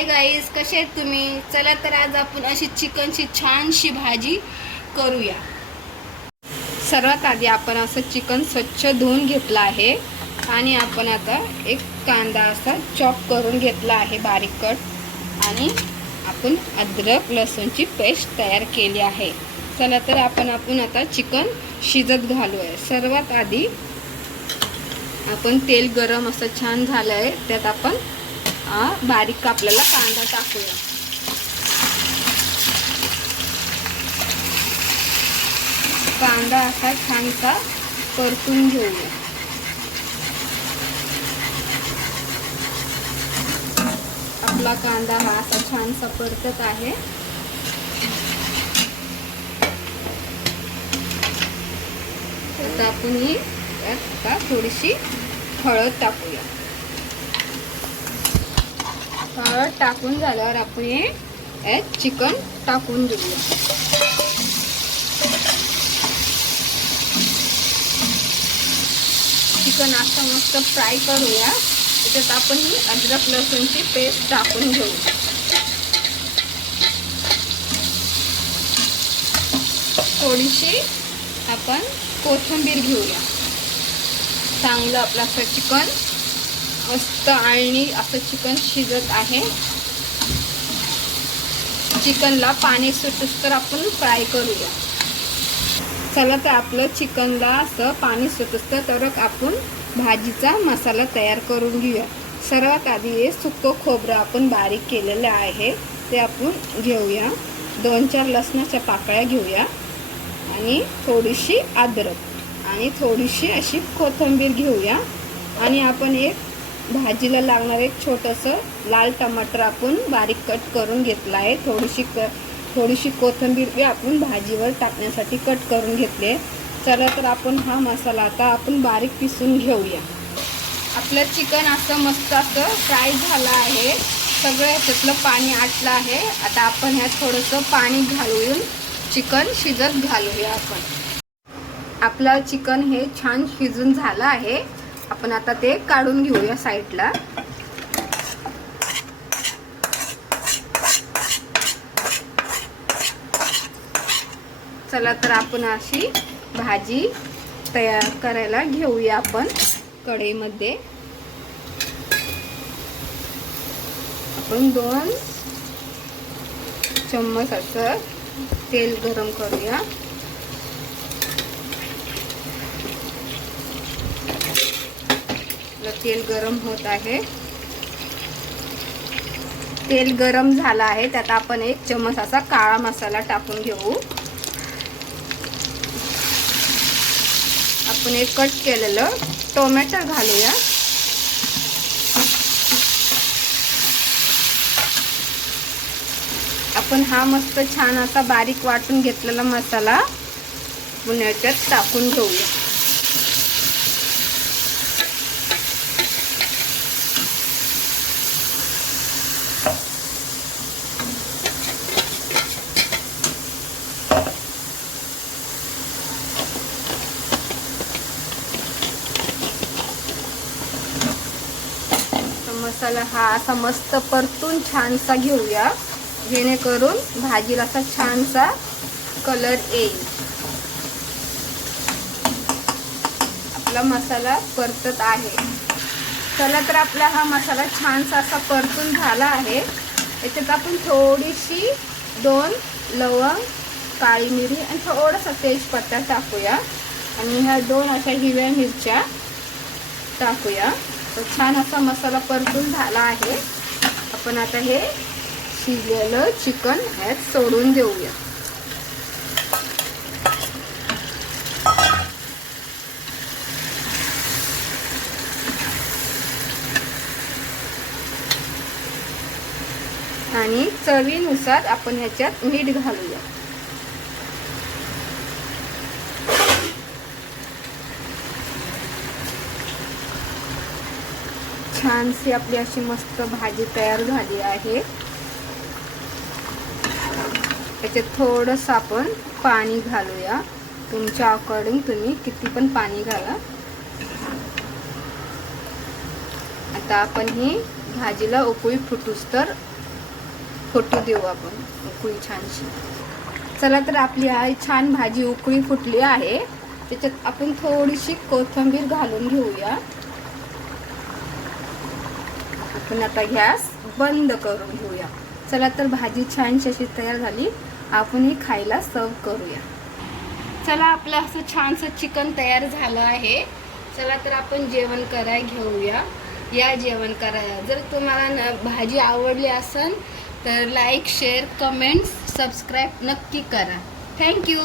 Hi guys, कसे आहेत तुम्ही? चला तर आज आपण अशी चिकनची छानशी भाजी करूया. सर्वात आधी आपण असं चिकन स्वच्छ धुवून घेतलं आहे आणि आपण आता एक कांदा असा चॉप करून घेतला आहे बारीक कट आणि आपण अद्रक लसूणची पेस्ट तयार केली आहे. चला तर आपण आता चिकन शिजत घालूया. सर्वात आधी आपण तेल गरम असं छान झालं आहे, त्यात आपण बारीक कापलेला कांदा टाकूया. कांदा असा छानसा परतून घेऊया. आपला कांदा हा असा छानसा परतत आहे. आता आपण ही यात थोडीशी हळद टाकूया. हळद टाकून झाल्यावर आपण यात चिकन टाकून घेऊया. चिकन असं मस्त फ्राय करूया. त्याच्यात आपण ही अद्रक लसूणची पेस्ट टाकून घेऊ. थोडीशी आपण कोथिंबीर घेऊया. चांगलं आपलं असं चिकन मस्त आणि असं चिकन शिजत आहे. चिकनला पाणी सुटूस तर आपण फ्राय करूया. चला तर आपलं चिकनला असं पाणी सुटूस तर आपण भाजीचा मसाला तयार करून घेऊया. सर्वात आधी हे सुकं खोबरं आपण बारीक केलेलं आहे ते आपण घेऊया. 2-4 लसणाच्या पाकळ्या घेऊया आणि थोडीशी अद्रक आणि थोडीशी अशी कोथिंबीर घेऊया. आणि आपण एक भाजीला लागणार एक छोटंसं लाल टमाटर आपण बारीक कट करून घेतला आहे. थोडीशी कोथिंबीर आपण भाजीवर टाकण्यासाठी कट करून घेतले. चला तर आपण हा मसाला आता आपण बारीक पिसून घेऊया. आपलं चिकन असं मस्त असं फ्राय झालं आहे. सगळं याच्यातलं पाणी आटलं आहे. आता आपण ह्यात थोडंसं पाणी घालून चिकन शिजत घालूया. आपलं चिकन हे छान शिजून झालं आहे. आपण आता ते काढून घेऊया साईडला. चला तर आपण अशी भाजी तयार करायला घेऊया. आपण कढईमध्ये आपण 2 चम्मच असं तेल गरम करूया. तेल गरम होत आहे. तेल गरम झालं आहे. त्यात आपण 1 चम्मच असा काळा मसाला टाकून घेऊ. आपण एक कट केलेलं टोमॅटो घालूया. आपण हा मस्त छान असा बारीक वाटून घेतलेला मसाला पुण्याच्यात टाकून घेऊया. मसाला हा असा मस्त परतून छानसा घेऊया, जेणेकरून भाजीला असा छानसा कलर येईल. आपला मसाला परतत आहे. चला तर आपला हा मसाला छानसा असा परतून झाला आहे. याच्यात आपण थोडीशी 2 लवंग, काळी मिरी आणि थोडासा तेजपत्ता टाकूया आणि ह्या 2 अशा हिरव्या मिरच्या टाकूया. तर छान असा मसाला परतून झाला आहे. आपण आता हे शिजलेलं चिकन ह्यात सोडून देऊया. आणि चवीनुसार आपण ह्याच्यात मीठ घालूया. छानशी आपली अशी मस्त भाजी तयार झाली आहे. याच्यात थोडंसं आपण पाणी घालूया. तुमच्या अकॉर्डिंग तुम्ही किती पण पाणी घाला. आता आपण ही भाजीला उकळी फुटूस तर फुटू देऊ आपण उकळी छानशी. चला तर आपली छान भाजी उकळी फुटली आहे. त्याच्यात आपण थोडीशी कोथिंबीर घालून घेऊया. आपण आता गॅस बंद करून घेऊया. चला तर भाजी छानशी अशी तयार झाली. आपण ही खायला सर्व करूया. चला आपलं असं छानसं चिकन तयार झालं आहे. चला तर आपण जेवण करायला घेऊया. या जेवण करायला. जर तुम्हाला भाजी आवडली असेल तर लाईक शेअर कमेंट्स सबस्क्राईब नक्की करा. थँक्यू.